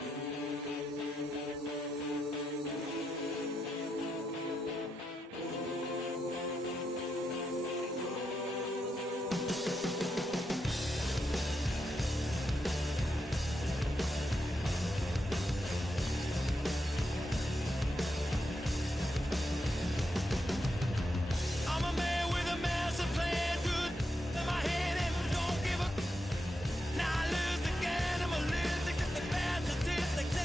I'm a man with a master plan, good in my head and don't give a. Now I lose again, I'm a lose the bad statistics.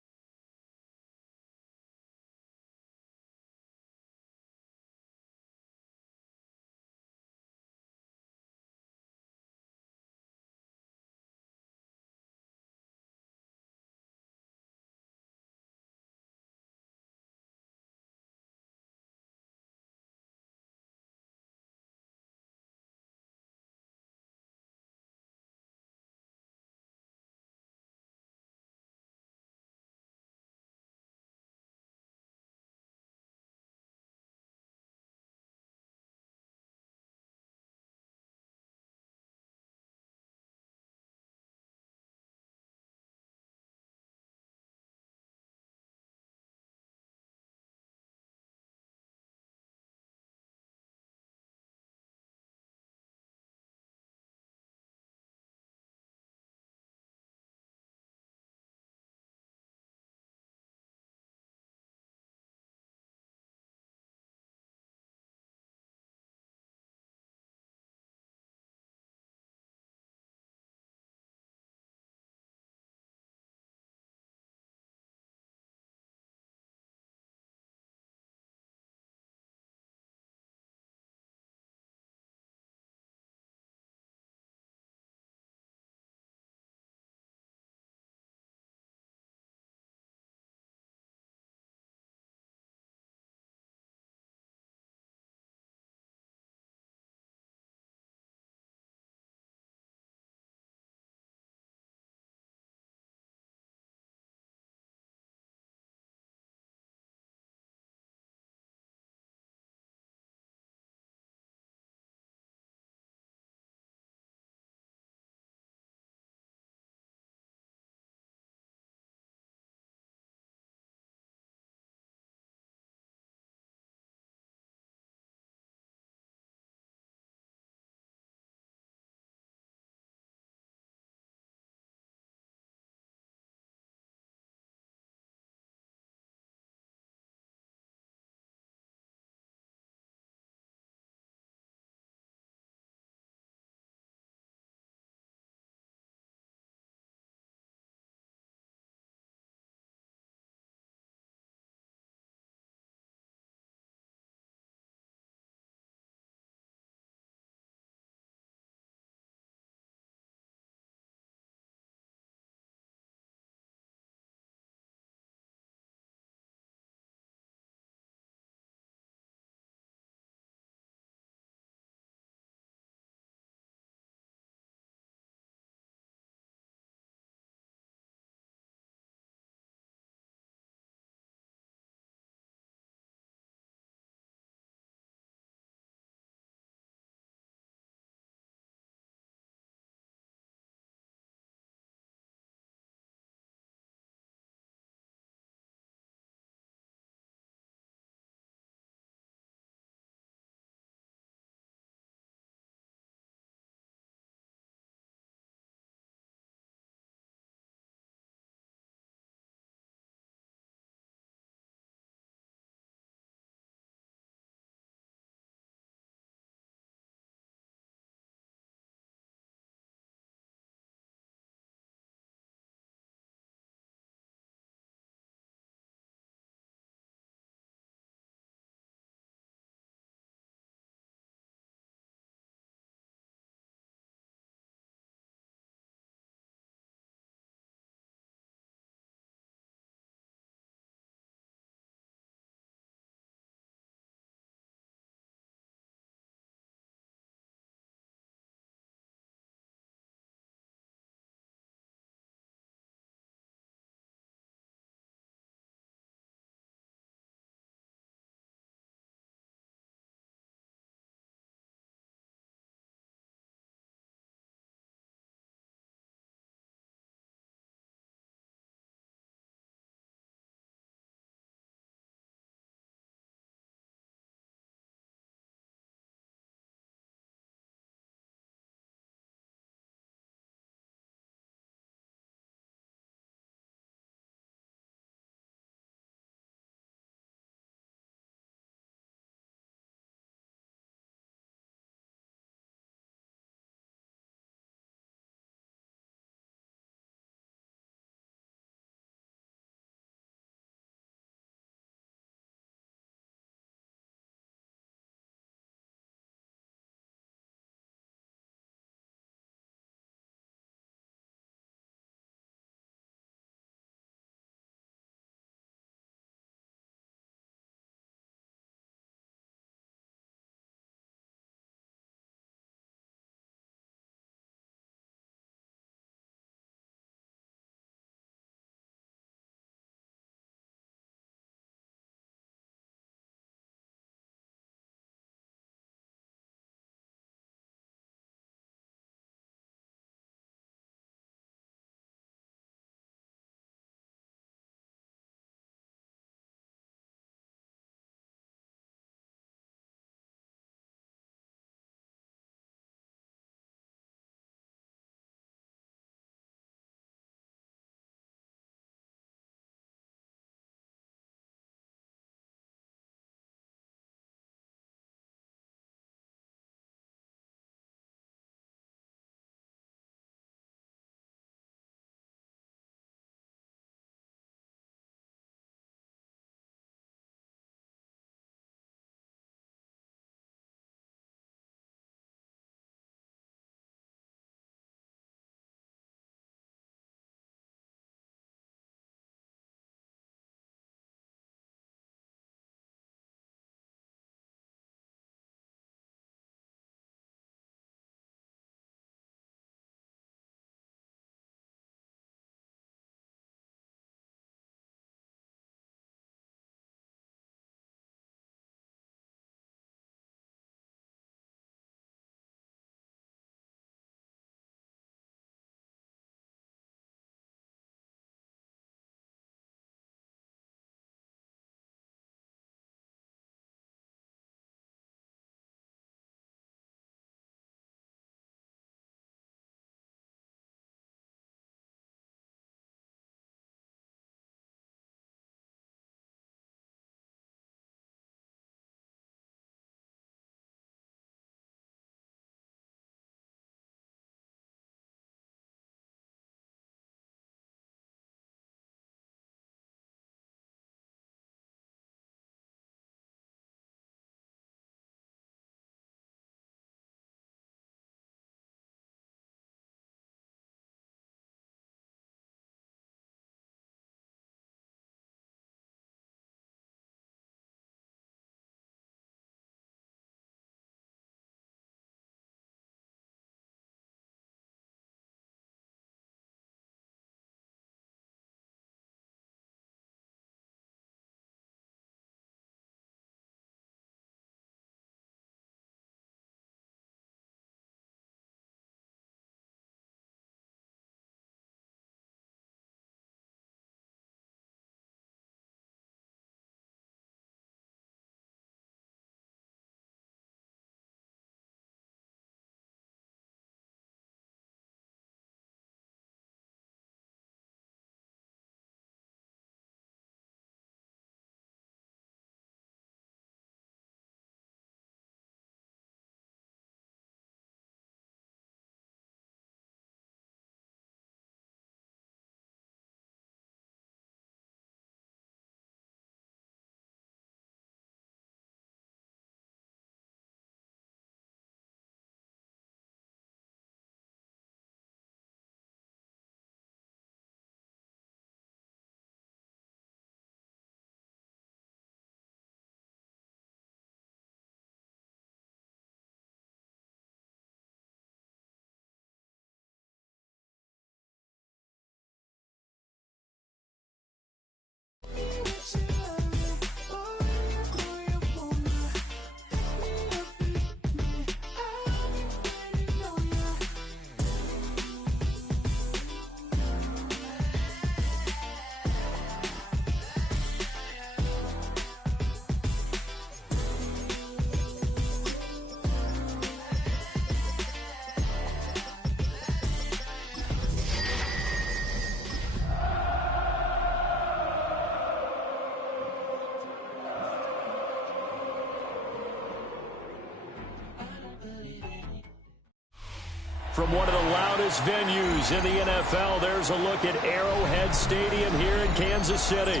from one of the loudest venues in the NFL. There's a look at Arrowhead Stadium here in Kansas City.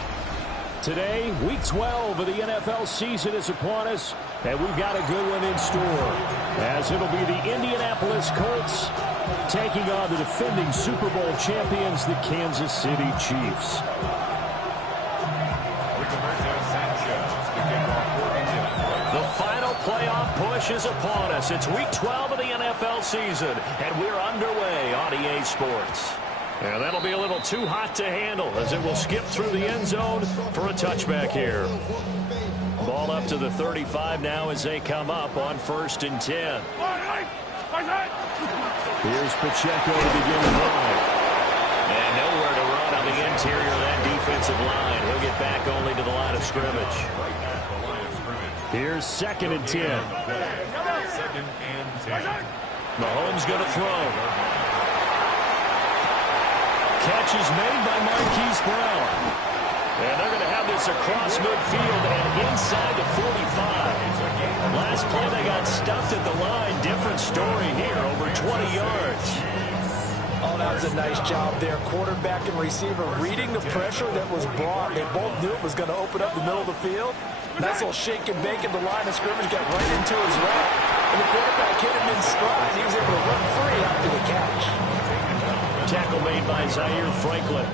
Today, Week 12 of the NFL season is upon us, and we've got a good one in store, as it'll be the Indianapolis Colts taking on the defending Super Bowl champions, the Kansas City Chiefs. The final playoff push is upon us. It's Week 12 of the NFL season, and we're underway on EA Sports. And that'll be a little too hot to handle as it will skip through the end zone for a touchback here. Ball up to the 35 now as they come up on 1st and 10. Here's Pacheco to begin the drive. And nowhere to run on the interior of that defensive line. He'll get back only to the line of scrimmage. Here's 2nd and 10. Mahomes going to throw. Catch is made by Marquise Brown. And they're going to have this across midfield and inside the 45. Last play they got stuffed at the line. Different story here, over 20 yards. Oh, that was a nice job there. Quarterback and receiver reading the pressure that was brought. They both knew it was going to open up the middle of the field. Nice little shake and bake at the line of scrimmage. Got right into his route. And the quarterback hit him in stride. He was able to run free after the catch. Tackle made by Zaire Franklin.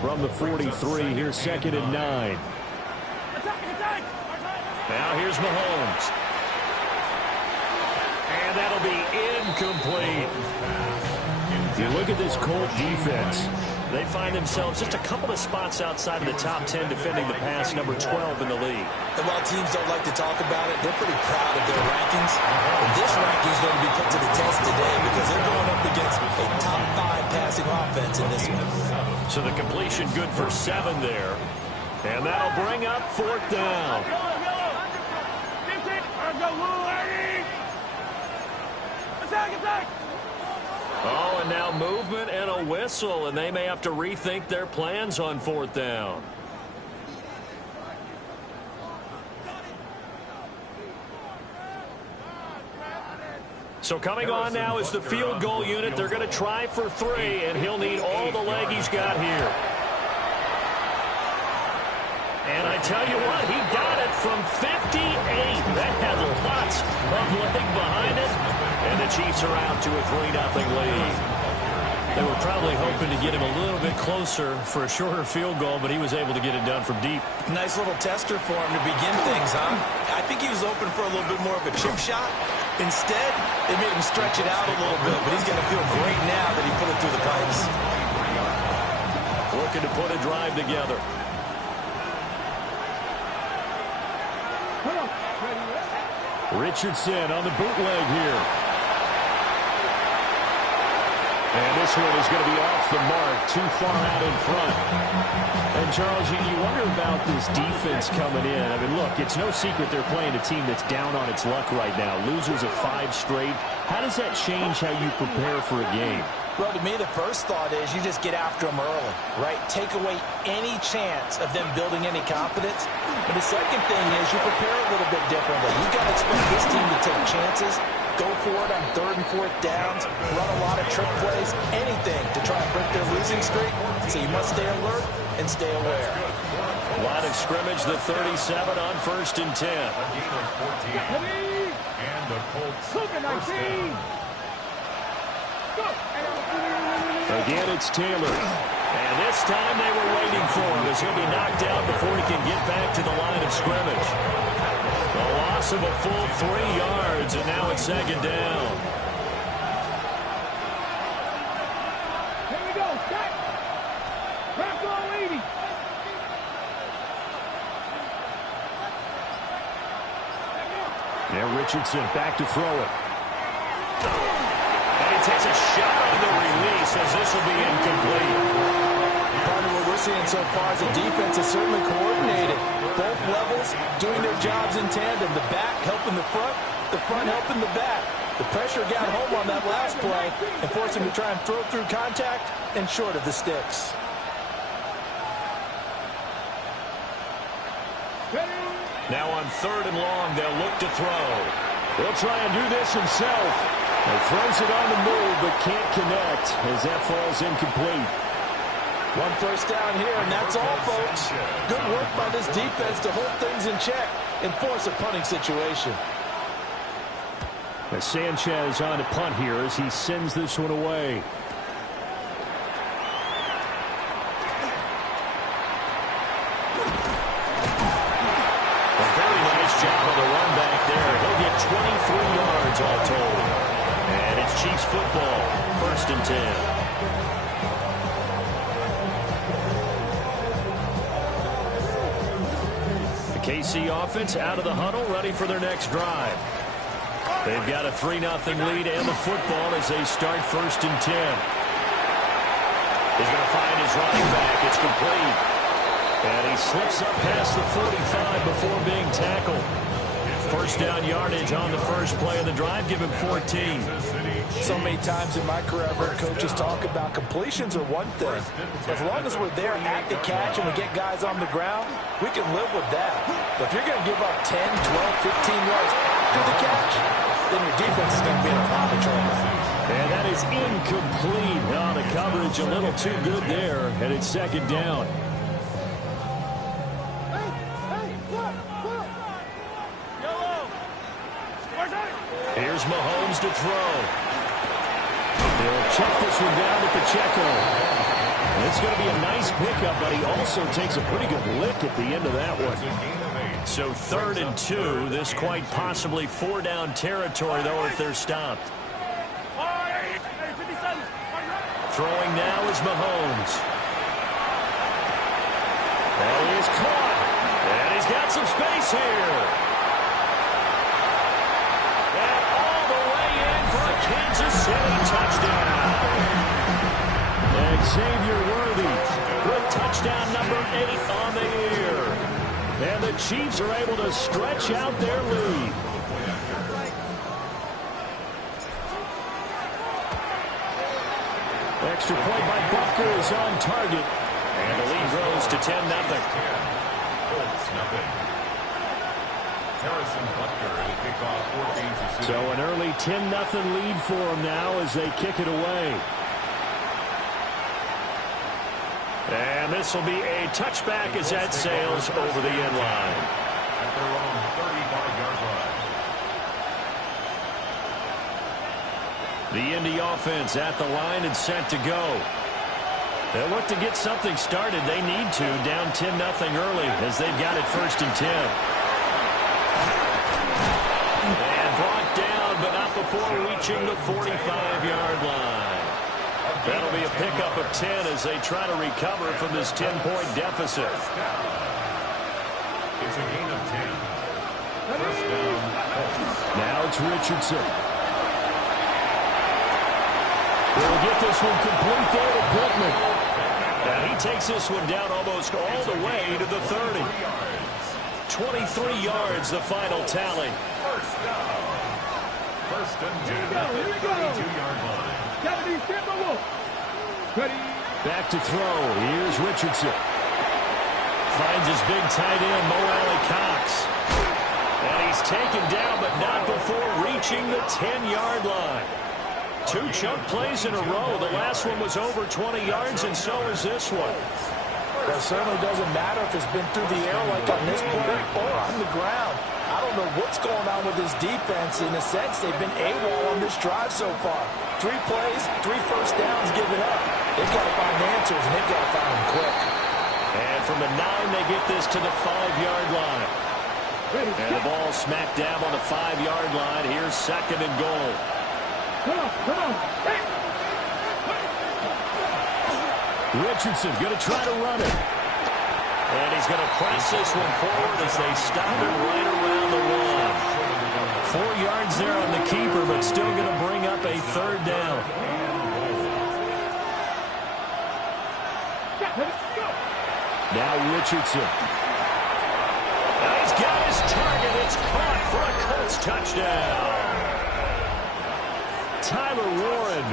From the 43, here's 2nd and 9. Now here's Mahomes. And that'll be incomplete. You look at this Colt defense. They find themselves just a couple of spots outside of the top 10 defending the pass, number 12 in the league. And while teams don't like to talk about it, they're pretty proud of their rankings. And this ranking is going to be put to the test today because they're going up against a top 5 passing offense in this one. So the completion good for 7 there. And that'll bring up 4th down. Oh, and now movement and a whistle, and they may have to rethink their plans on 4th down. So coming on now is the field goal unit. They're going to try for 3, and he'll need all the leg he's got here. And I tell you what, he got it from 58. That had lots of leg behind it. And the Chiefs are out to a 3-0 lead. They were probably hoping to get him a little bit closer for a shorter field goal, but he was able to get it done from deep. Nice little tester for him to begin things, huh? I think he was open for a little bit more of a chip shot. Instead, they made him stretch it out a little bit, but he's going to feel great now that he put it through the pipes. Looking to put a drive together. Richardson on the bootleg here. And this one is going to be off the mark, too far out in front. And, Charles, you wonder about this defense coming in. I mean, look, it's no secret they're playing a team that's down on its luck right now. Losers of 5 straight. How does that change how you prepare for a game? Well, to me, the first thought is you just get after them early, right? Take away any chance of them building any confidence. And the second thing is you prepare a little bit differently. You've got to expect this team to take chances, go for it on 3rd and 4th downs, run a lot of trick plays, anything to try and break their losing streak. So you must stay alert and stay aware. Line of scrimmage, the 37 on 1st and 10. And the Colts. Again, it's Taylor. And this time they were waiting for him as he'll be knocked out before he can get back to the line of scrimmage. A loss of a full 3 yards, and now it's 2nd down. Here we go. Stop. Rock on, lady. Now Richardson back to throw it. And he takes a shot on the release as this will be incomplete. Part of what we're seeing so far is the defense is certainly coordinated. Both levels doing their jobs in tandem. The back helping the front helping the back. The pressure got home on that last play and forced him to try and throw through contact and short of the sticks. Now on 3rd and long, they'll look to throw. He'll try and do this himself. He throws it on the move, but can't connect as that falls incomplete. One first down here, and that's all, folks. Good work by this defense to hold things in check and force a punting situation. As Sanchez on to punt here as he sends this one away. A very nice job of the run back there. He'll get 23 yards all told. And it's Chiefs football, 1st and 10. KC offense out of the huddle, ready for their next drive. They've got a 3-0 lead and the football as they start 1st and 10. He's going to find his running back. It's complete. And he slips up past the 45 before being tackled. First down yardage on the first play of the drive. Give him 14. So many times in my career, I've heard coaches talk about completions are one thing. As long as we're there at the catch and we get guys on the ground, we can live with that. But if you're going to give up 10, 12, 15 yards after the catch, then your defense is going to be in a lot of trouble. And that is incomplete. On the coverage, a little too good there, and it's 2nd down. Here's Mahomes to throw. They'll check this one down at the Checo. And it's going to be a nice pickup, but he also takes a pretty good lick at the end of that one. So 3rd and 2. This quite possibly 4-down territory, though, if they're stopped. Throwing now is Mahomes. And he is caught. And he's got some space here. Kansas City touchdown. And Xavier Worthy with touchdown number 8 on the year. And the Chiefs are able to stretch out their lead. Extra point by Butker is on target. And the lead grows to 10-0. So an early 10-0 lead for them now as they kick it away. And this will be a touchback as that sails over the end line. At their own 35-yard line. The Indy offense at the line and set to go. They'll look to get something started. They need to, down 10-0 early as they've got it 1st and 10. And brought down, but not before reaching the 45-yard line. That'll be a pickup of 10 as they try to recover from this 10-point deficit. It's a gain of 10. First down. Now it's Richardson. They'll get this one complete there to Pittman. And he takes this one down almost all the way to the 30. 23 yards, the final tally. First down. First and 10 at the 32-yard line. Back to throw. Here's Richardson. Finds his big tight end, Mo Alley-Cox. And he's taken down, but not before reaching the 10-yard line. 2 chunk plays in a row. The last one was over 20 yards, and so is this one. It certainly doesn't matter if it's been through the air like on this play or on the ground. I don't know what's going on with this defense. In a sense, they've been AWOL on this drive so far. 3 plays, 3 first downs given up. They've got to find answers, and they've got to find them quick. And from the 9, they get this to the 5-yard line. And the ball smack dab on the 5-yard line. Here's 2nd and goal. Come on. Hey. Richardson going to try to run it. And he's going to press this one forward as they stop it right around the 1. 4 yards there on the keeper, but still going to bring up a 3rd down. Now Richardson. Now he's got his target. It's caught for a Colts touchdown. Tyler Warren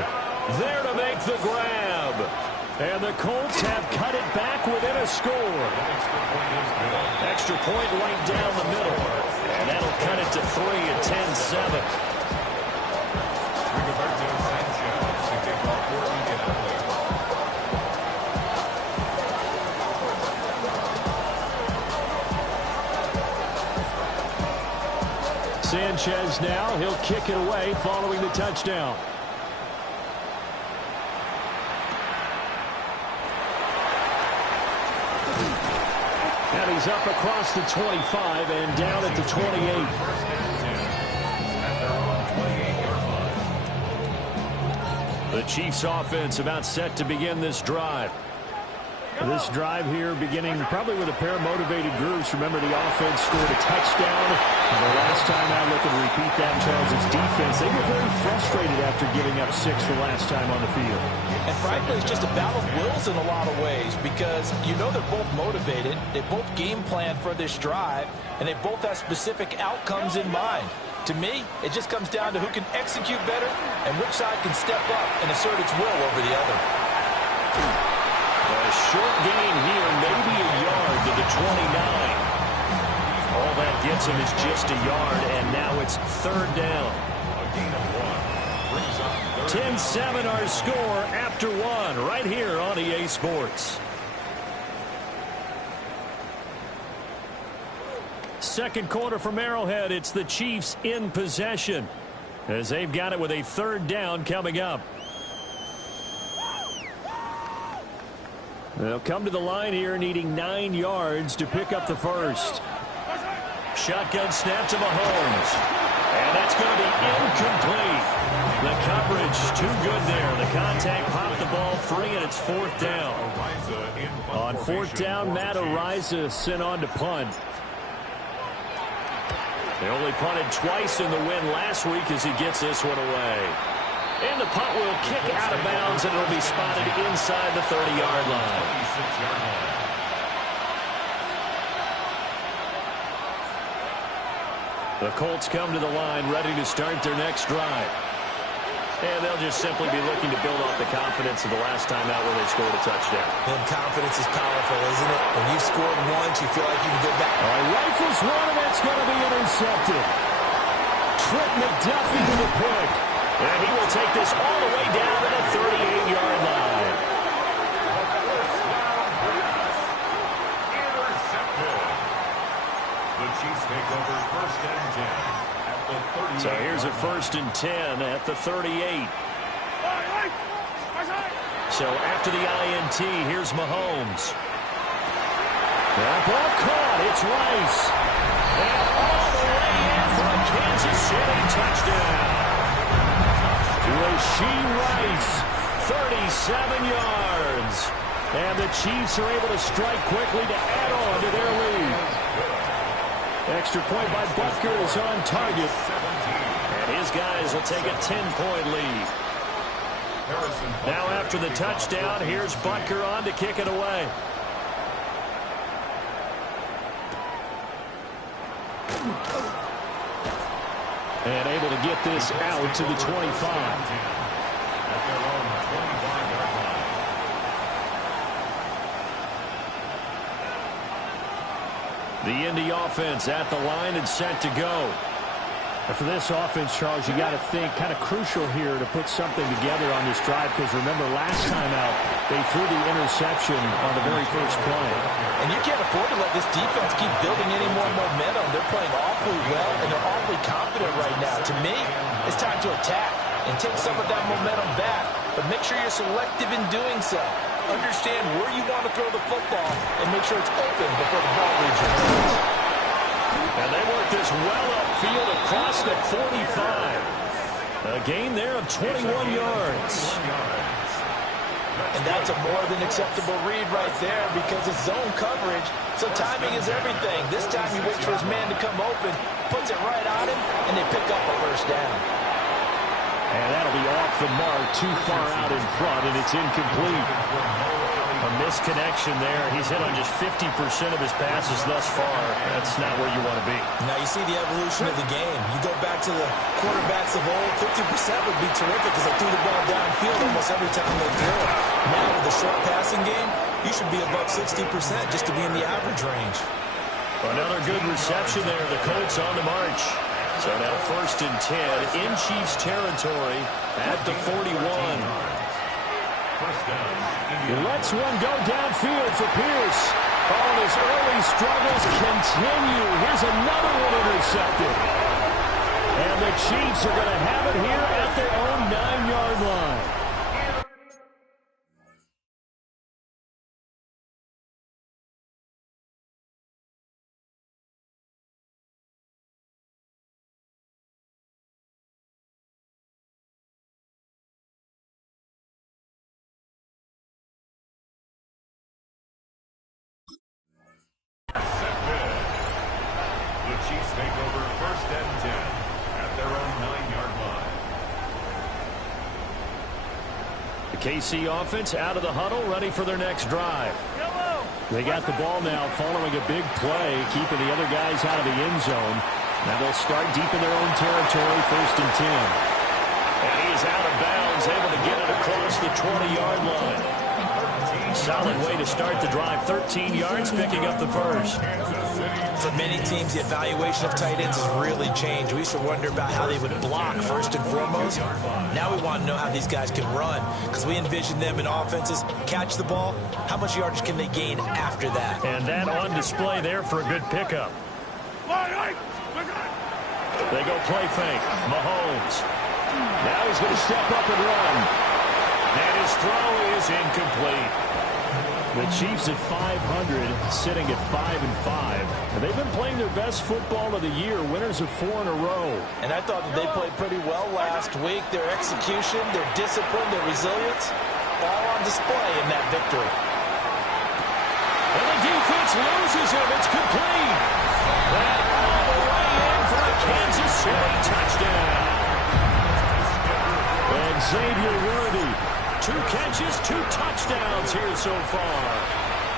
there to make the grab. And the Colts have cut it back within a score. Extra point right down the middle. And that'll cut it to 3 at 10-7. Sanchez now. He'll kick it away following the touchdown. And he's up across the 25 and down at the 28. The Chiefs offense about set to begin this drive. This drive here beginning probably with a pair of motivated groups. Remember, the offense scored a touchdown. And the last time out, looking to repeat that in Charles' defense. They were very frustrated after giving up 6 the last time on the field. And frankly, it's just a battle of wills in a lot of ways because you know they're both motivated. They both game plan for this drive, and they both have specific outcomes in mind. To me, it just comes down to who can execute better and which side can step up and assert its will over the other. A short gain here, maybe a yard to the 29. All that gets him is just a yard, and now it's third down. A gain of 1 brings up 10-7 our score after 1 right here on EA Sports. Second quarter from Arrowhead. It's the Chiefs in possession as they've got it with a third down coming up. They'll come to the line here needing 9 yards to pick up the first. Shotgun snap to Mahomes. And that's going to be incomplete. The coverage too good there. The contact popped the ball free, and it's fourth down. On fourth down, Matt Araiza sent on to punt. They only punted twice in the win last week as he gets this one away. And the punt will kick out of bounds, and it'll be spotted inside the 30-yard line. The Colts come to the line, ready to start their next drive. And they'll just simply be looking to build off the confidence of the last time out where they scored a touchdown. And confidence is powerful, isn't it? When you've scored once, you feel like you can go back. All right, rifles one, and that's going to be intercepted. Trent McDuffie to the pick. And he will take this all the way down to the 38-yard line. Intercepted. The Chiefs take over first and 10 at the 38. So here's a first and 10 at the 38. So after the INT, here's Mahomes. That ball caught. It's Rice. And all the way in for a Kansas City touchdown. Rashee Rice, 37 yards. And the Chiefs are able to strike quickly to add on to their lead. Extra point by Butker is on target. And his guys will take a 10-point lead. Now after the touchdown, here's Butker on to kick it away. And able to get this out to the 25. At their own 25-yard line. The Indy offense at the line and set to go. And for this offense, Charles, you got to think kind of crucial here to put something together on this drive because remember last time out they threw the interception on the very first play. And you can't afford to let this defense keep building any more momentum. They're playing awfully well, and they're awfully confident right now. To me, it's time to attack and take some of that momentum back, but make sure you're selective in doing so. Understand where you want to throw the football and make sure it's open before the ball leaves your hands. And they work this well upfield across the 45. A gain there of 21 yards. And that's a more than acceptable read right there because it's zone coverage, so timing is everything. This time he waits for his man to come open, puts it right on him, and they pick up a first down. And that'll be off the mark, too far out in front, and it's incomplete. A misconnection there. He's hit on just 50% of his passes thus far. That's not where you want to be. Now you see the evolution of the game. You go back to the quarterbacks of old, 50% would be terrific because they threw the ball downfield almost every time they threw it. Now with the short passing game, you should be above 60% just to be in the average range. Another good reception there. The Colts on the march. So now first and 10 in Chiefs territory at the 41. Lets one go downfield for Pierce. Oh, and his early struggles continue. Here's another one intercepted. And the Chiefs are going to have it here at their own 9-yard line. The Chiefs take over first and 10 at their own 9-yard line. The KC offense out of the huddle, ready for their next drive. They got the ball now following a big play, keeping the other guys out of the end zone. Now they'll start deep in their own territory, first and 10. And he is out of bounds, able to get it across the 20-yard line. Solid way to start the drive, 13 yards, picking up the first. For many teams, the evaluation of tight ends has really changed. We used to wonder about how they would block first and foremost. Now we want to know how these guys can run, because we envision them in offenses catch the ball. How much yardage can they gain after that? And that on display there for a good pickup. They go play fake. Mahomes. Now he's going to step up and run. And his throw is incomplete. The Chiefs at 500, sitting at 5-5. And they've been playing their best football of the year, winners of 4 in a row. And I thought that they played pretty well last week. Their execution, their discipline, their resilience, all on display in that victory. And the defense loses him. It's complete. That all the way in for a Kansas City touchdown. And Xavier Worthy, 2 catches, 2 touchdowns here so far.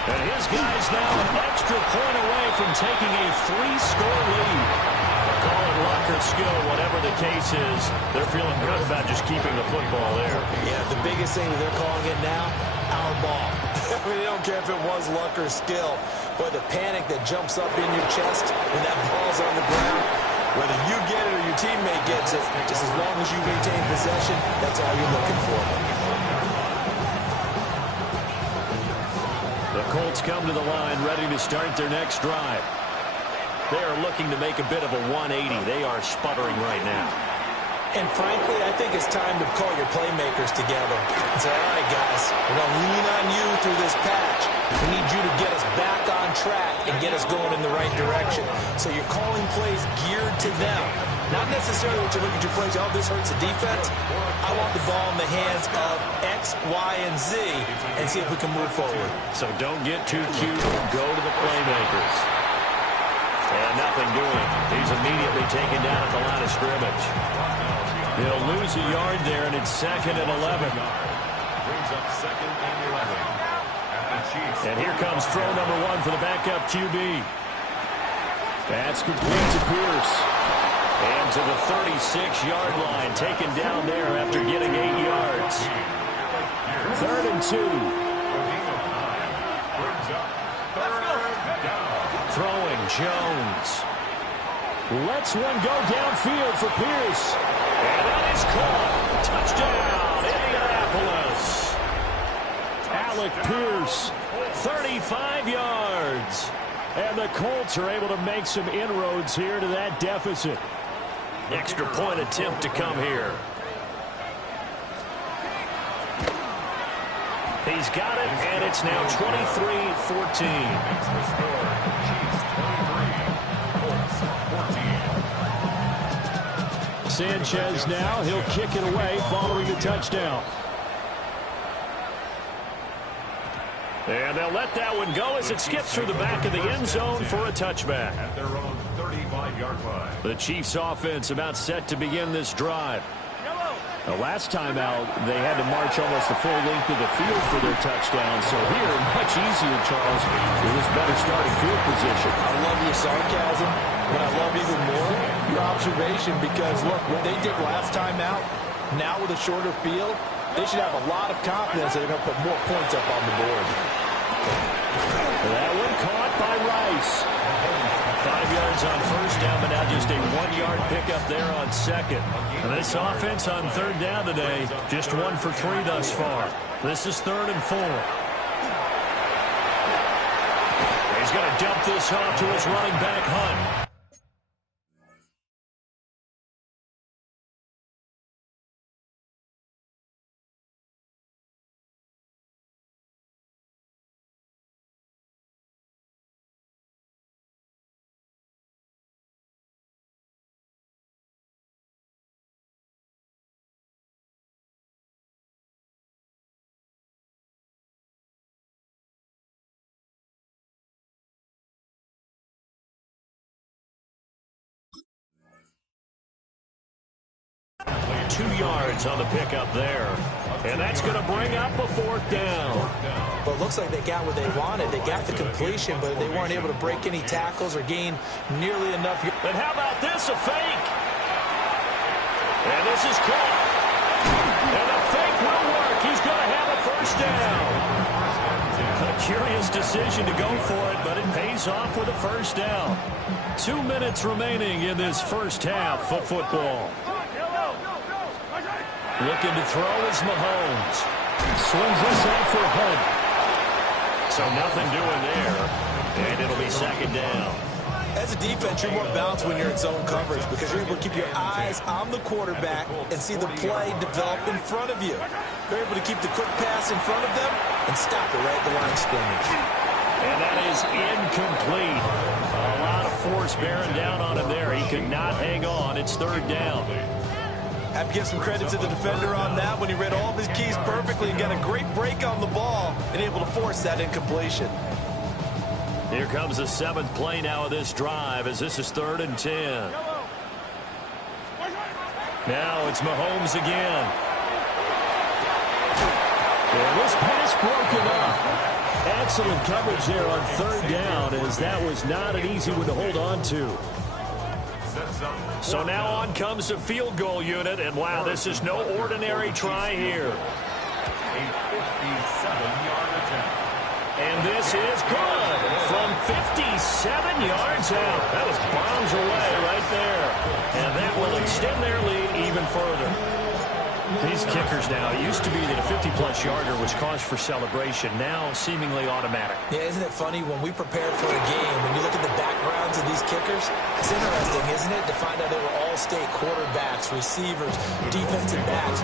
And his guys now an extra point away from taking a 3-score lead. Call it luck or skill, whatever the case is. They're feeling good about just keeping the football there. Yeah, the biggest thing that they're calling it now, our ball. I mean, they don't care if it was luck or skill, but the panic that jumps up in your chest when that ball's on the ground, whether you get it or your teammate gets it, just as long as you maintain possession, that's all you're looking for. The Colts come to the line, ready to start their next drive. They are looking to make a bit of a 180. They are sputtering right now. And frankly, I think it's time to call your playmakers together and say, all right, guys, we're going to lean on you through this patch. We need you to get us back on track and get us going in the right direction. So you're calling plays geared to them. Not necessarily what you look at your plays, oh, this hurts the defense. I want the ball in the hands of X, Y, and Z and see if we can move forward. So don't get too cute. Go to the playmakers. And nothing doing. He's immediately taken down at the line of scrimmage. He'll lose a yard there, and it's 2nd and 11. Brings up 2nd and 11. And the Chiefs. And here comes throw number 1 for the backup QB. That's complete to Pierce. And to the 36-yard line, taken down there after getting 8 yards. 3rd and 2. Brings up 3rd down. Throwing Jones. Lets one go downfield for Pierce. And that is caught. Touchdown, Indianapolis. Alec Pierce, 35 yards. And the Colts are able to make some inroads here to that deficit. Extra point attempt to come here. He's got it, and it's now 23-14. Makes the score. Chiefs 23. Colts 14. Sanchez now, he'll kick it away following the touchdown. And they'll let that one go as it skips through the back of the end zone for a touchback. At their own 35-yard line. The Chiefs offense about set to begin this drive. The last time out, they had to march almost the full length of the field for their touchdown. So here, much easier, Charles, with this better starting field position. I love your sarcasm, but I love even more your observation because, look, what they did last time out, now with a shorter field, they should have a lot of confidence that they're going to put more points up on the board. That one caught by Rice. 5 yards on first down, but now just a 1-yard pickup there on second. And this offense on third down today, just 1 for 3 thus far. This is 3rd and 4. He's going to dump this off to his running back, Hunt. 2 yards on the pickup there. And that's going to bring up a 4th down. Well, it looks like they got what they wanted. They got the completion, but they weren't able to break any tackles or gain nearly enough. And how about this, a fake? And this is caught. And the fake will work. He's going to have a 1st down. A curious decision to go for it, but it pays off with a 1st down. 2 minutes remaining in this first half of football. Looking to throw is Mahomes. Swings this out for Hunt. So nothing doing there. And it'll be 2nd down. As a defense, you're more balanced when you're in zone coverage because you're able to keep your eyes on the quarterback and see the play develop in front of you. You're able to keep the quick pass in front of them and stop it right at the line of scrimmage. And that is incomplete. A lot of force bearing down on him there. He could not hang on. It's 3rd down. Have to give some credit to the defender on that when he read all of his keys perfectly and got a great break on the ball and able to force that incompletion. Here comes the 7th play now of this drive as this is 3rd and 10. Now it's Mahomes again. And this pass broken up. Excellent coverage there on 3rd down as that was not an easy one to hold on to. So now on comes the field goal unit, and wow, this is no ordinary try here. A 57-yard attempt. And this is good from 57 yards out. That was bombs away right there. And that will extend their lead even further. These kickers now, it used to be that a 50-plus yarder was cause for celebration. Now seemingly automatic. Yeah, isn't it funny when we prepared for a game, when you look at the backgrounds of these kickers, it's interesting, isn't it, to find out they were all-state quarterbacks, receivers, defensive backs,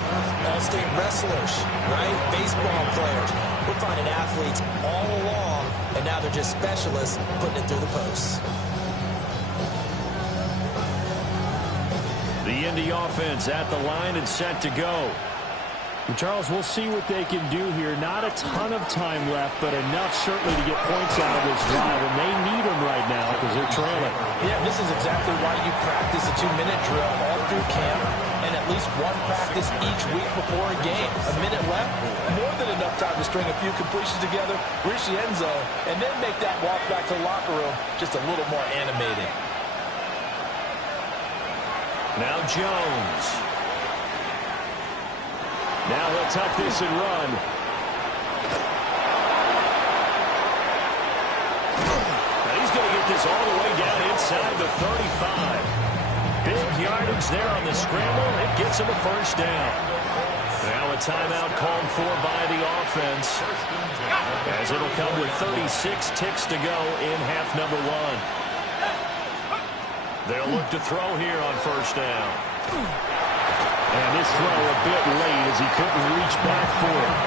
all-state wrestlers, right? Baseball players. We're finding athletes all along, and now they're just specialists putting it through the posts. The Indy offense at the line and set to go. And Charles, we'll see what they can do here. Not a ton of time left, but enough certainly to get points out of this drive, and they need them right now because they're trailing. Yeah, this is exactly why you practice a 2-minute drill all through camp and at least one practice each week before a game. A minute left, more than enough time to string a few completions together, reach the end zone, and then make that walk back to the locker room just a little more animated. Now Jones. Now he'll tuck this and run. Now he's going to get this all the way down inside the 35. Big yardage there on the scramble. It gets him a 1st down. Now a timeout called for by the offense, as it'll come with 36 ticks to go in half number 1. They'll look to throw here on 1st down. And this throw a bit late as he couldn't reach back for it.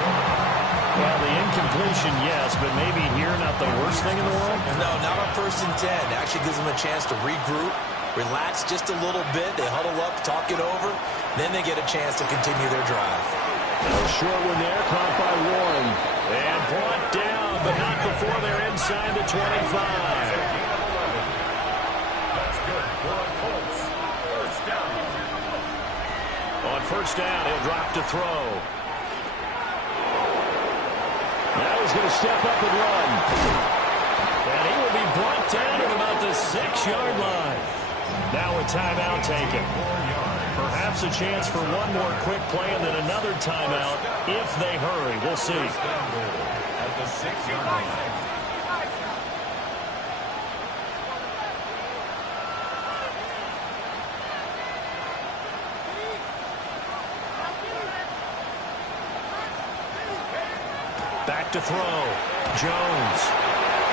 Well, the incompletion, yes, but maybe here not the worst thing in the world? No, not on 1st and 10. It actually gives them a chance to regroup, relax just a little bit. They huddle up, talk it over. Then they get a chance to continue their drive. A short one there, caught by Warren. And brought down, but not before they're inside the 25. On 1st down, he'll drop to throw. Now he's going to step up and run. And he will be brought down at about the 6-yard line. Now a timeout taken. Perhaps a chance for one more quick play and then another timeout if they hurry. We'll see. At the 6-yard line. Back to throw. Jones.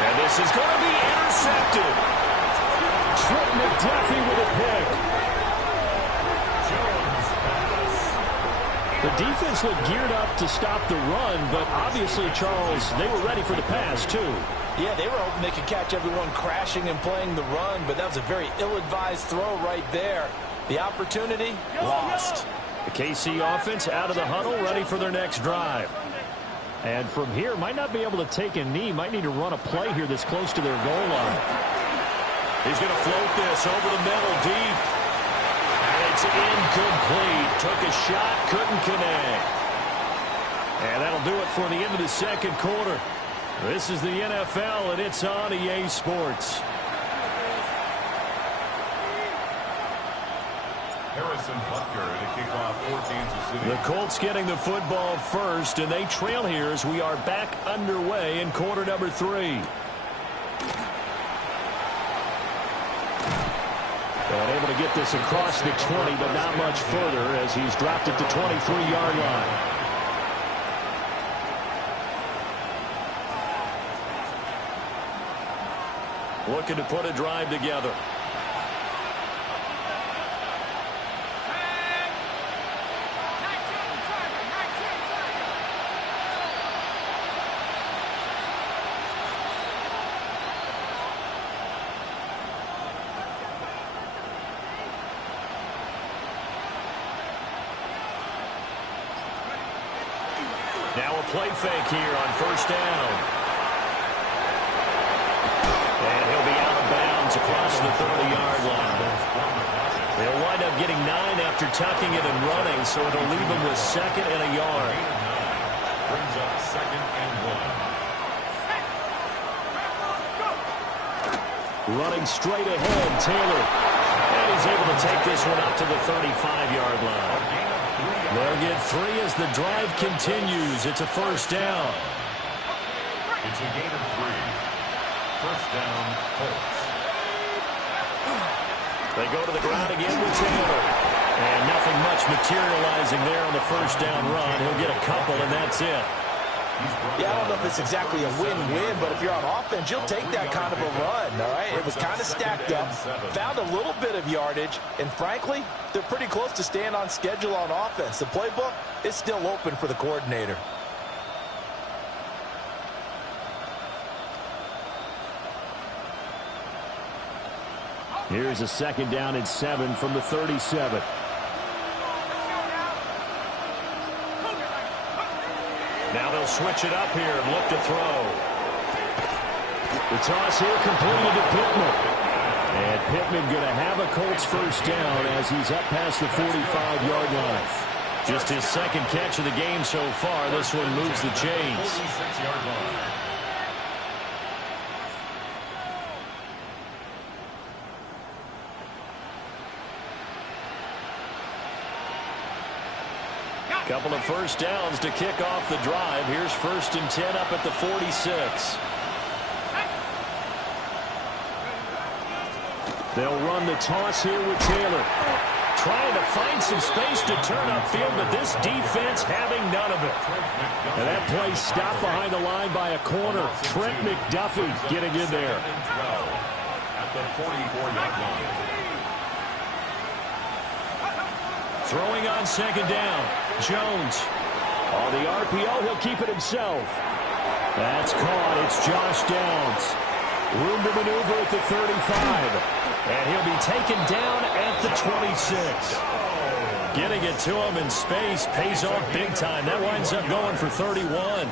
And this is going to be intercepted. Trent McDuffie with a pick. The defense looked geared up to stop the run, but obviously, Charles, they were ready for the pass, too. Yeah, they were hoping they could catch everyone crashing and playing the run, but that was a very ill-advised throw right there. The opportunity, lost. The KC offense out of the huddle, ready for their next drive. And from here, might not be able to take a knee. Might need to run a play here that's close to their goal line. He's going to float this over the middle deep. And it's It's incomplete. Took a shot, couldn't connect. And that'll do it for the end of the second quarter. This is the NFL, and it's on EA Sports. Harrison Butker to kick off for Kansas City. The Colts getting the football first, and they trail here as we are back underway in quarter number 3. And able to get this across the 20, but not much further as he's dropped it to 23-yard line. Looking to put a drive together. Now a play fake here on first down. And he'll be out of bounds across the 30-yard line. They'll wind up getting 9 after tucking it and running, so it'll leave them with 2nd and a yard. Brings up 2nd and 1. Running straight ahead, Taylor. And he's able to take this one up to the 35-yard line. They'll get 3 as the drive continues. It's a first down. It's a gain of 3. First down, Colts. They go to the ground again with Taylor. And nothing much materializing there on the first down run. He'll get a couple, and that's it. Yeah, I don't know if it's exactly a win-win, but if you're on offense, you'll take that kind of a run, all right? It was kind of stacked up, found a little bit of yardage, and frankly, they're pretty close to staying on schedule on offense. The playbook is still open for the coordinator. Here's a 2nd down and 7 from the 37. Now they'll switch it up here and look to throw. The toss here completed to Pittman. And Pittman going to have a Colts first down as he's up past the 45-yard line. Just his 2nd catch of the game so far. This one moves the chains. 46-yard line. Couple of first downs to kick off the drive. Here's 1st and 10 up at the 46. They'll run the toss here with Taylor. Trying to find some space to turn upfield, but this defense having none of it. And that play stopped behind the line by a corner. Trent McDuffie getting in there. At the 44-yard line. Throwing on 2nd down. Jones. On the RPO, he'll keep it himself. That's caught. It's Josh Downs. Room to maneuver at the 35. And he'll be taken down at the 26. Getting it to him in space pays off big time. That winds up going for 31.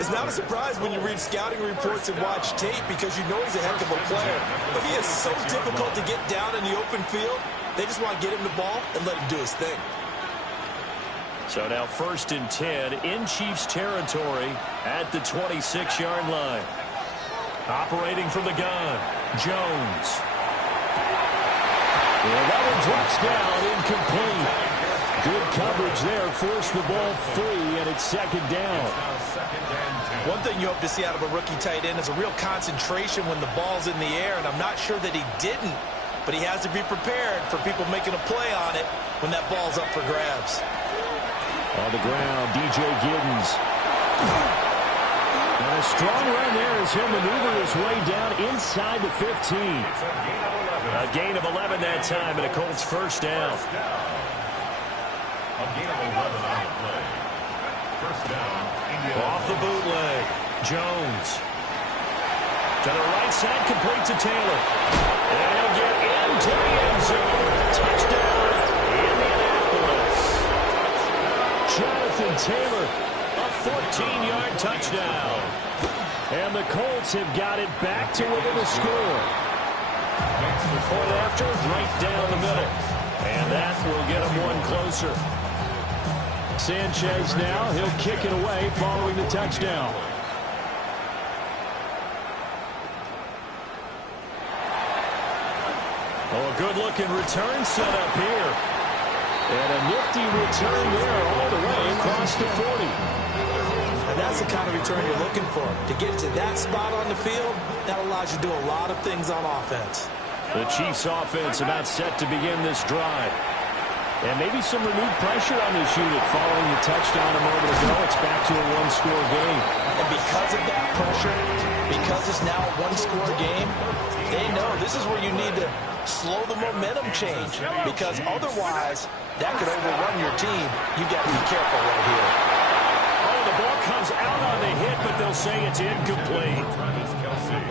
It's not a surprise when you read scouting reports and watch tape because you know he's a heck of a player. But he is so difficult to get down in the open field. They just want to get him the ball and let him do his thing. So now 1st and 10 in Chiefs territory at the 26-yard line. Operating from the gun, Jones. Well, that one drops down, incomplete. Good coverage there, forced the ball free, and it's 2nd down. One thing you hope to see out of a rookie tight end is a real concentration when the ball's in the air, and I'm not sure that he didn't, but he has to be prepared for people making a play on it when that ball's up for grabs. On the ground, DJ Giddens. And a strong run there as he'll maneuver his way down inside the 15. A gain of 11 that time, and a Colts first down. A gain of 11 on the play. First down. Off the bootleg, Jones. To the right side, complete to Taylor. And he'll get into the end zone. Touchdown, Indianapolis. Jonathan Taylor, a 14-yard touchdown. And the Colts have got it back to within a score. Point after, right down the middle. And that will get him one closer. Sanchez now, he'll kick it away following the touchdown. Oh, a good-looking return set up here. And a nifty return there all the way across the 40. And that's the kind of return you're looking for. To get to that spot on the field, that allows you to do a lot of things on offense. The Chiefs offense about set to begin this drive. And maybe some renewed pressure on this unit following the touchdown a moment ago. It's back to a one-score game. And because of that pressure, because it's now a one-score game, they know this is where you need to slow the momentum change. Because otherwise, that could overrun your team. You got to be careful right here. Oh, the ball comes out on the hit, but they'll say it's incomplete.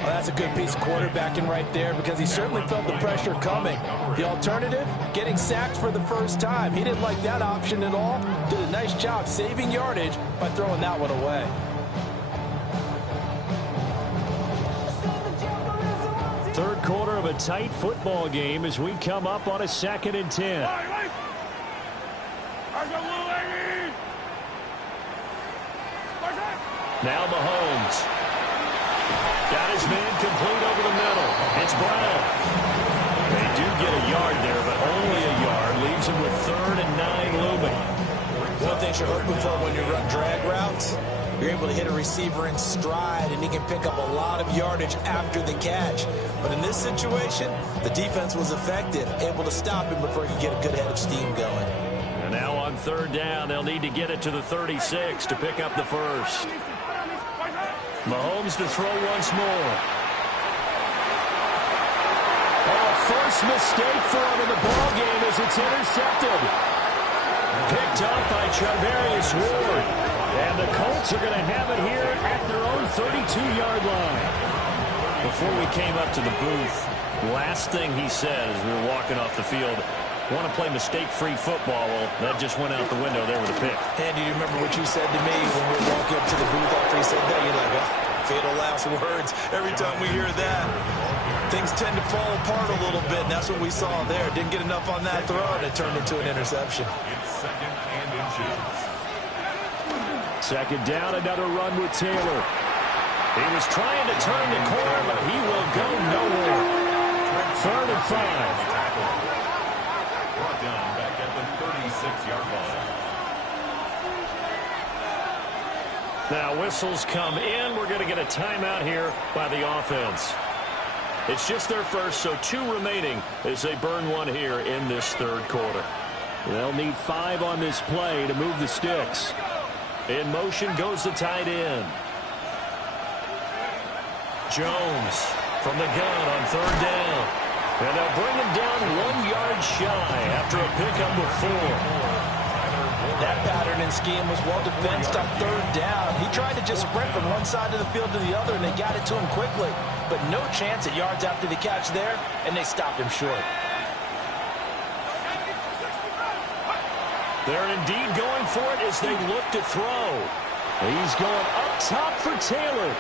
Well, that's a good piece of quarterbacking right there because he certainly felt the pressure coming. The alternative, getting sacked for the first time. He didn't like that option at all. Did a nice job saving yardage by throwing that one away. Third quarter of a tight football game as we come up on a 2nd and 10. Now Mahomes. Got his man complete over the middle. It's Brown. They do get a yard there, but only a yard. Leaves him with 3rd and 9 looming. One thing you're hoping for when you run drag routes, you're able to hit a receiver in stride, and he can pick up a lot of yardage after the catch. But in this situation, the defense was effective, able to stop him before he could get a good head of steam going. And now on 3rd down, they'll need to get it to the 36 to pick up the first. Mahomes to throw once more. Oh, first mistake for him in the ball game as it's intercepted. Picked up by Charvarius Ward. And the Colts are going to have it here at their own 32-yard line. Before we came up to the booth, last thing he said as we were walking off the field, want to play mistake-free football. Well, that just went out the window there with a pick. Andy, do you remember what you said to me when we were walking up to the booth after he said that? You're like, oh, fatal last words. Every time we hear that, things tend to fall apart a little bit, and that's what we saw there. Didn't get enough on that throw, and it turned into an interception. It's 2nd and inches. 2nd down, another run with Taylor. He was trying to turn the corner, but he will go nowhere. 3rd and 5. Brought down back at the 36-yard line. Now whistles come in. We're going to get a timeout here by the offense. It's just their first, so 2 remaining as they burn one here in this 3rd quarter. They'll need 5 on this play to move the sticks. In motion goes the tight end. Jones from the gun on 3rd down. And they'll bring him down 1 yard shy after a pickup of 4. That pattern and scheme was well defensed on 3rd down. He tried to just sprint from one side of the field to the other, and they got it to him quickly. But no chance at yards after the catch there, and they stopped him short. They're indeed going for it as they look to throw. He's going up top for Taylor.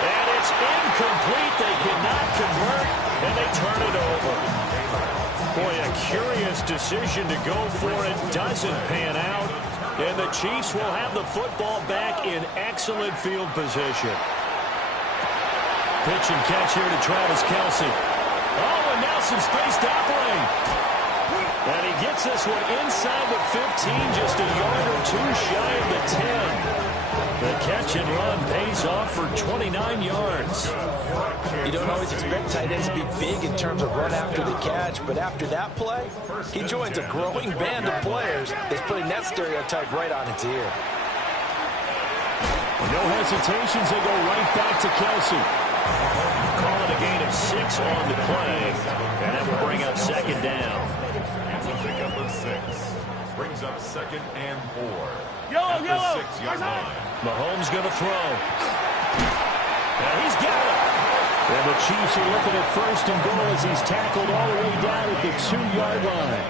And it's incomplete. They cannot convert, and they turn it over. Boy, a curious decision to go for it. Doesn't pan out. And the Chiefs will have the football back in excellent field position. Pitch and catch here to Travis Kelce. Oh, and now some space to operate. And he gets this one inside the 15, just a yard or 2 shy of the 10. The catch and run pays off for 29 yards. You don't always expect tight ends to be big in terms of run after the catch, but after that play, he joins a growing band of players that's putting that stereotype right on its ear. No hesitations, they go right back to Kelce. Call it a gain of 6 on the play, and that will bring up 2nd down. It's a pickup of 6. Brings up 2nd and 4. Yellow, at yellow. the 6-yard line. Mahomes going to throw. And he's got it. And the Chiefs are looking at 1st and goal as he's tackled all the way down at the 2-yard line.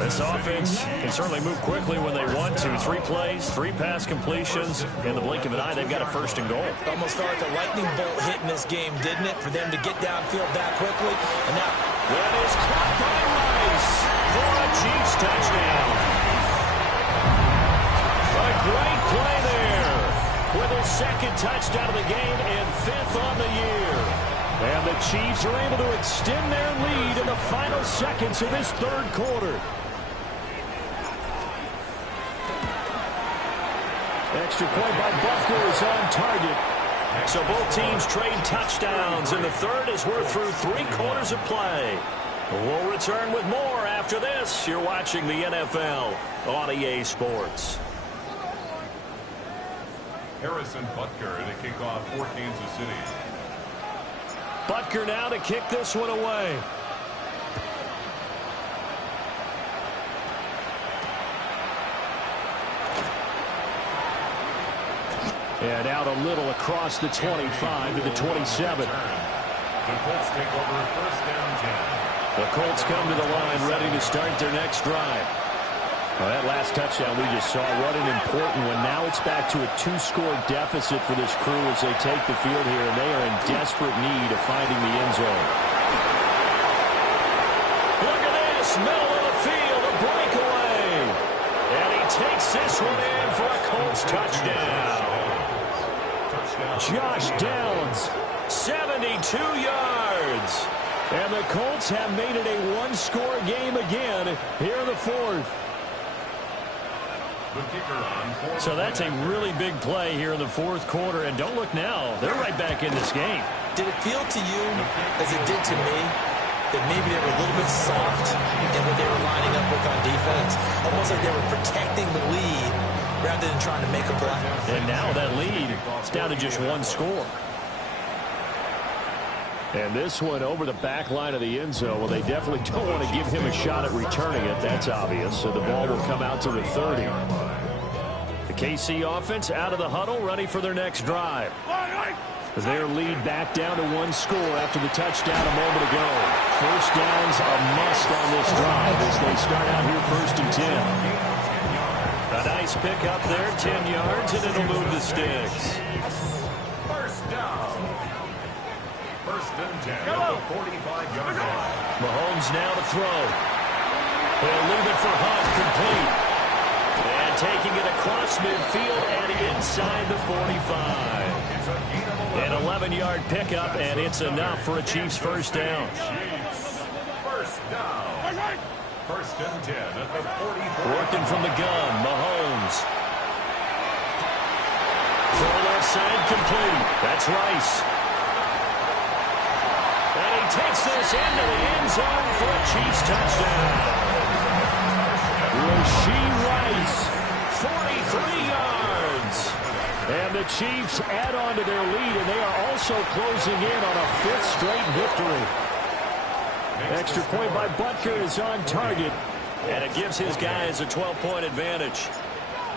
This offense can certainly move quickly when they want to. 3 plays, 3 pass completions. In the blink of an eye, they've got a 1st and goal. Almost felt like a lightning bolt hit in this game, didn't it? For them to get downfield that quickly. And now That is caught by Rice for a Chiefs touchdown. A great play there with his second touchdown of the game and 5th on the year. And the Chiefs are able to extend their lead in the final seconds of this third quarter. Extra point by Butker is on target. So both teams trade touchdowns, and the third as we're through 3 quarters of play. We'll return with more after this. You're watching the NFL on EA Sports. Harrison Butker to kick off for Kansas City. Butker now to kick this one away. And out a little across the 25 to the 27. The Colts take over first down 10. The Colts come to the line ready to start their next drive. Well, that last touchdown we just saw, what an important one. Now it's back to a 2-score deficit for this crew as they take the field here, and they are in desperate need of finding the end zone. Look at this, middle of the field, a breakaway. And he takes this one in for a Colts touchdown. Josh Downs, 72 yards. And the Colts have made it a 1-score game again here in the 4th. So that's a really big play here in the 4th quarter. And don't look now, they're right back in this game. Did it feel to you, as it did to me, that maybe they were a little bit soft in what they were lining up with on defense? Almost like they were protecting the lead rather than trying to make a play. And now that lead is down to just 1 score. And this one over the back line of the end zone. Well, they definitely don't want to give him a shot at returning it. That's obvious. So the ball will come out to the 30. The KC offense out of the huddle, ready for their next drive. Their lead back down to 1 score after the touchdown a moment ago. First down's a must on this drive as they start out here 1st and 10. A nice pick up there, 10 yards, and it'll move the sticks. First down. 1st and 10 at the 45-yard line. Mahomes now to throw. He'll leave it for Hunt, complete. And taking it across midfield and inside the 45. An 11-yard pickup, and it's enough for a Chiefs first down. First down. 1st and 10 at the 44. Working from the gun, Mahomes. Throw left side, complete. That's Rice. And he takes this into the end zone for a Chiefs touchdown. Rashee Rice, 43 yards. And the Chiefs add on to their lead, and they are also closing in on a 5th straight victory. Extra point by Butker is on target, and it gives his guys a 12-point advantage.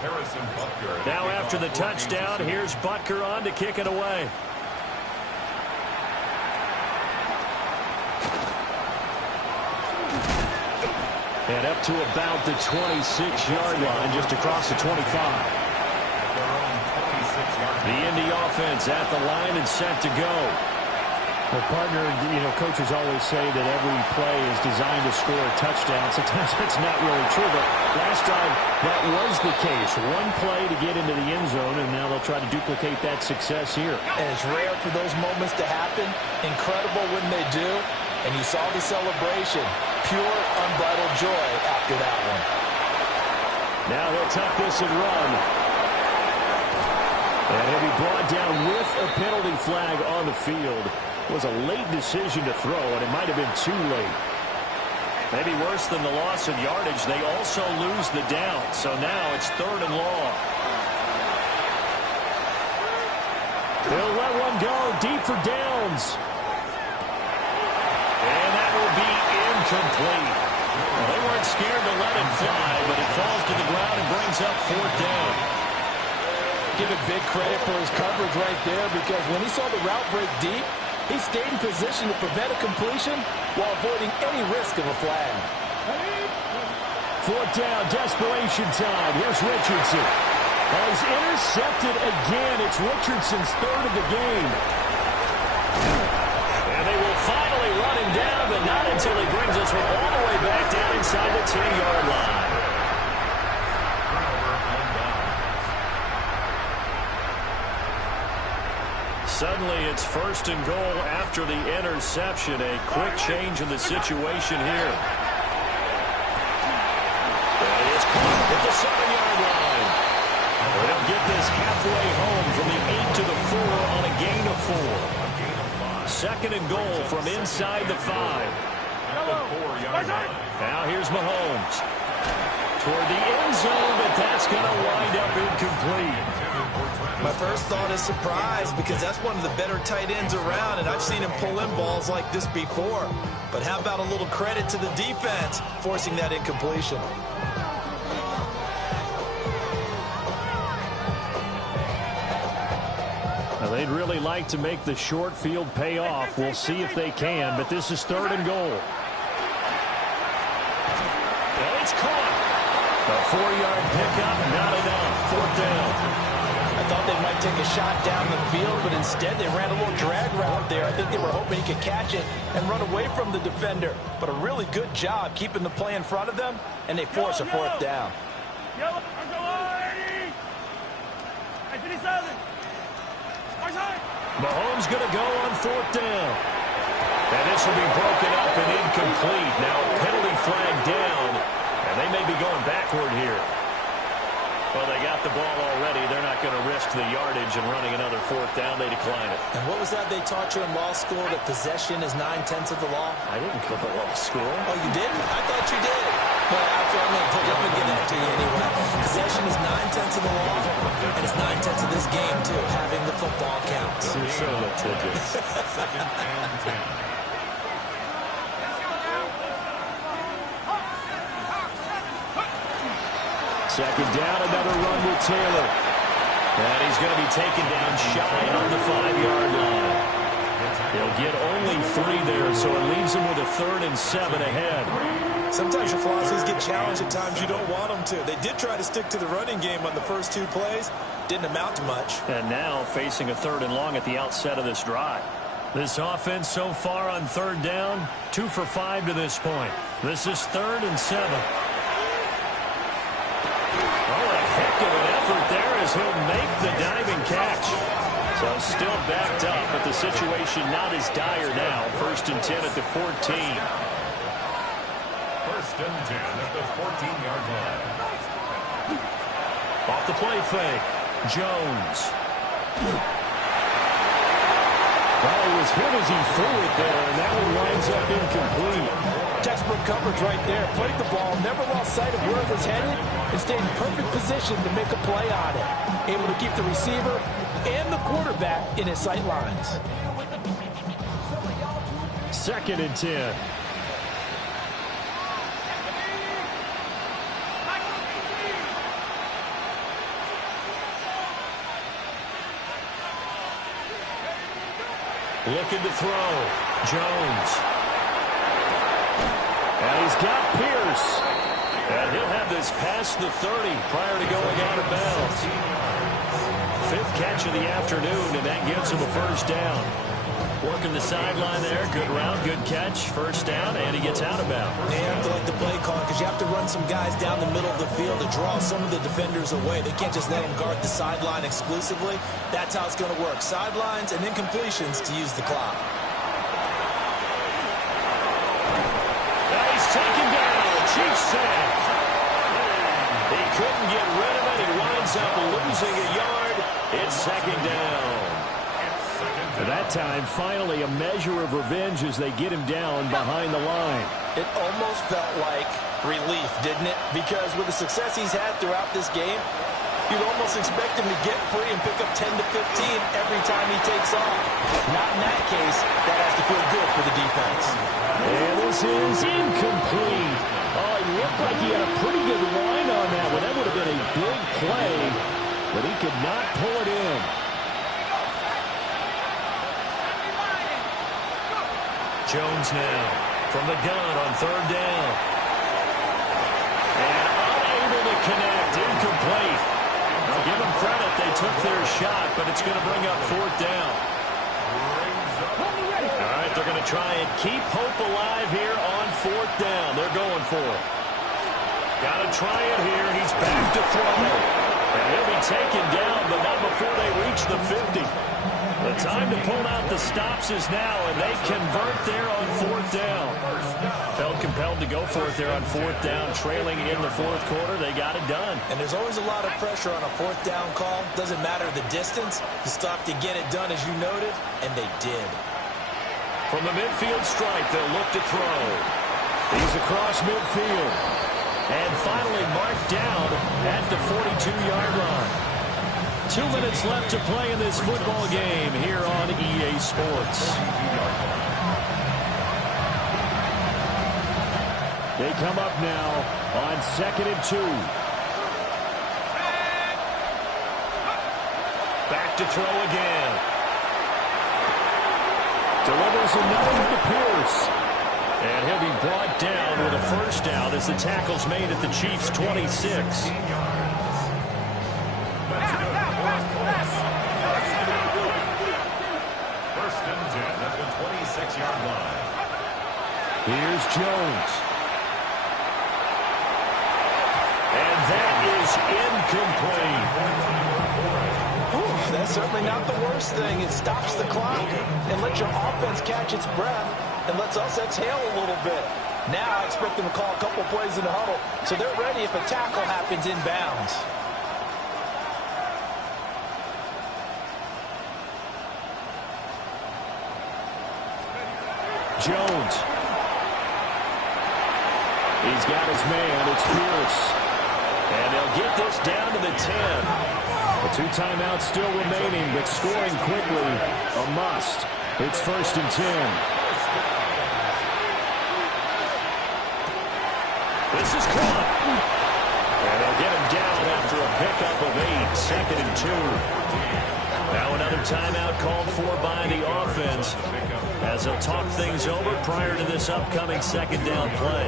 Harrison Butker. Now after the touchdown, here's Butker on to kick it away. And up to about the 26-yard line, just across the 25. The Indy offense at the line and set to go. Well, partner, coaches always say that every play is designed to score a touchdown. Sometimes that's not really true, but last drive, that was the case. 1 play to get into the end zone, and now they'll try to duplicate that success here. And it's rare for those moments to happen. Incredible when they do. And you saw the celebration. Pure, unbridled joy after that one. Now he'll tuck this and run. And he'll be brought down with a penalty flag on the field. It was a late decision to throw, and it might have been too late. Maybe worse than the loss of yardage, they also lose the down. So now it's 3rd and long. They'll let one go deep for Downs. And that will be incomplete. Well, they weren't scared to let it fly, but it falls to the ground and brings up 4th down. Give it big credit for his coverage right there, because when he saw the route break deep, he stayed in position to prevent a completion while avoiding any risk of a flag. 4th down, desperation time. Here's Richardson. Has intercepted again. It's Richardson's 3rd of the game. And they will finally run him down, but not until he this one all the way back down inside the 10-yard line. Suddenly, it's first and goal after the interception. A quick change in the situation here. And it's caught at the 7-yard line. They'll get this halfway home from the 8 to the 4 on a gain of 4. Second and goal from inside the 5. Now here's Mahomes. Toward the end zone, but that's going to wind up incomplete. My first thought is surprise because that's one of the better tight ends around, and I've seen him pull in balls like this before. But how about a little credit to the defense forcing that incompletion? Now, they'd really like to make the short field pay off. We'll see if they can, but this is third and goal. Well, it's caught. A 4-yard pickup, not enough. Fourth down. I thought they might take a shot down the field, but instead they ran a little drag route there. I think they were hoping he could catch it and run away from the defender. But a really good job keeping the play in front of them, and they force a fourth down. Mahomes going to go on fourth down. And this will be broken up and incomplete. Now penalty flag down, and they may be going backward here. Well, they got the ball already. They're not going to risk the yardage and running another fourth down. They decline it. And what was that they taught you in law school, that possession is 9/10 of the law? I didn't go to law school. Oh, you didn't? I thought you did. Well, I'm going to give that to you anyway. Possession is 9/10 of the law, and it's 9/10 of this game, too. Having the football counts. You're so litigious. Second and 10. Second down, another run with Taylor. And he's going to be taken down shy on the 5-yard line. He'll get only 3 there, so it leaves him with a 3rd and 7 ahead. Sometimes your philosophies get challenged at times you don't want them to. They did try to stick to the running game on the first 2 plays. Didn't amount to much. And now facing a 3rd and long at the outset of this drive. This offense so far on 3rd down, 2 for 5 to this point. This is 3rd and 7. Heck of an effort there as he'll make the diving catch. So still backed up, but the situation not as dire now. 1st and 10 at the 14. 1st and 10 at the 14-yard line. Off the play fake. Jones. Well, he was hit as he threw it there, and that one winds up incomplete. Textbook coverage right there. Played the ball, never lost sight of where it was headed, and stayed in perfect position to make a play on it. Able to keep the receiver and the quarterback in his sight lines. 2nd and 10. Looking to throw. Jones. And he's got Pierce. And he'll have this past the 30 prior to going out of bounds. 5th catch of the afternoon, and that gives him a 1st down. Working the sideline there. Good route, good catch. 1st down, and he gets out of bounds. They have to like the play call because you have to run some guys down the middle of the field to draw some of the defenders away. They can't just let them guard the sideline exclusively. That's how it's going to work. Sidelines and incompletions to use the clock. Now he's taken down. Chief sack. He couldn't get rid of it. He winds up losing a yard. It's 2nd down. That time, finally, a measure of revenge as they get him down behind the line. It almost felt like relief, didn't it? Because with the success he's had throughout this game, you'd almost expect him to get free and pick up 10 to 15 every time he takes off. Not in that case. That has to feel good for the defense. And this is incomplete. Oh, it looked like he had a pretty good line on that one. That would have been a big play, but he could not pull it in. Jones now from the gun on 3rd down. And unable to connect, incomplete. I'll give them credit, they took their shot, but it's going to bring up 4th down. All right, they're going to try and keep hope alive here on 4th down. They're going for it. Got to try it here. He's back to throw. And he'll be taken down, but not before they reach the 50. The time to pull out the stops is now, and they convert there on 4th down. Felt compelled to go for it there on 4th down, trailing in the 4th quarter. They got it done. And there's always a lot of pressure on a 4th down call. Doesn't matter the distance. You stop to get it done, as you noted, and they did. From the midfield stripe, they'll look to throw. He's across midfield. And finally marked down at the 42-yard line. 2 minutes left to play in this football game here on EA Sports. They come up now on 2nd and 2. Back to throw again. Delivers another one to Pierce. And he'll be brought down with a first down as the tackle's made at the Chiefs' 26. Here's Jones. And that is incomplete. Ooh, that's certainly not the worst thing. It stops the clock and lets your offense catch its breath and lets us exhale a little bit. Now I expect them to call a couple plays in the huddle so they're ready if a tackle happens inbounds. Jones. He's got his man. It's Pierce. And they'll get this down to the 10. The 2 timeouts still remaining, but scoring quickly a must. It's 1st and 10. This is caught. And they'll get him down after a pickup of 8. 2nd and 2. Now another timeout called for by the offense as they'll talk things over prior to this upcoming 2nd down play.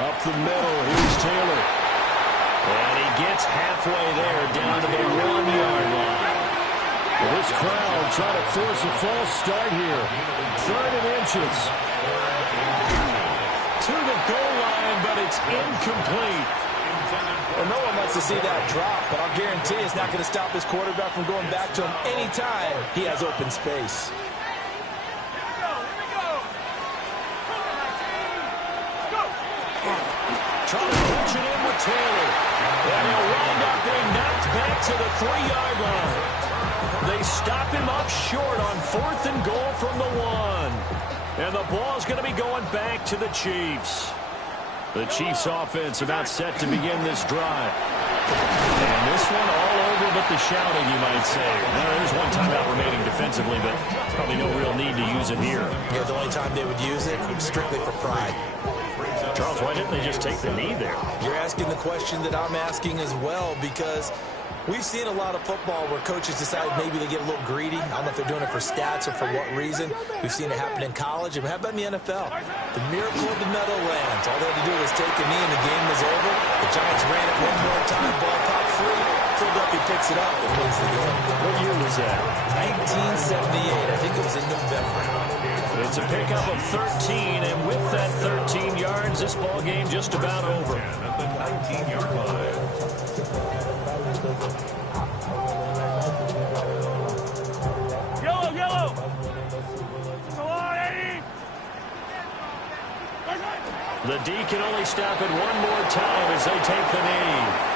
Up the middle, here's Taylor. And he gets halfway there, down to the 1-yard line. This crowd trying to force a false start here. 3rd and inches. To the goal line, but it's incomplete. Well, no one wants to see that drop, but I'll guarantee it's not going to stop his quarterback from going back to him anytime he has open space. Trying to punch it in with Taylor. And he'll wind up being knocked back to the 3-yard line. They stop him up short on 4th and goal from the 1. And the ball's going to be going back to the Chiefs. The Chiefs offense about set to begin this drive. And this one all over but the shouting, you might say. Well, there's one timeout remaining defensively, but probably no real need to use it here. Yeah, the only time they would use it, strictly for pride. Charles, why didn't they just take the knee there? You're asking the question that I'm asking as well, because we've seen a lot of football where coaches decide maybe they get a little greedy. I don't know if they're doing it for stats or for what reason. We've seen it happen in college. And how about in the NFL? The miracle of the Meadowlands. All they had to do was take a knee and the game was over. The Giants ran it one more time. Ball popped free. Philadelphia picks it up and wins the game. What year was that? 1978. I think it was in November. It's a pickup of 13, and with that 13 yards, this ball game just about over. At the 19-yard line. Yellow! Come on, Eddie! The D can only stop it one more time as they take the knee.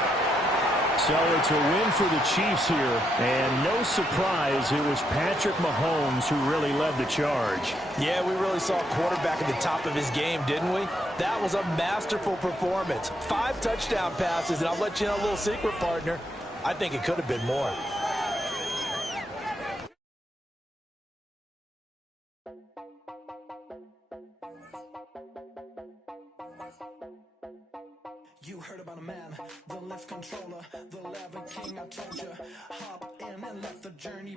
So it's a win for the Chiefs here, and no surprise, it was Patrick Mahomes who really led the charge. Yeah, we really saw a quarterback at the top of his game, didn't we? That was a masterful performance. 5 touchdown passes, and I'll let you know a little secret, partner. I think it could have been more. You heard about a man, the lift controller, the lever king, I told you. Hop in and let the journey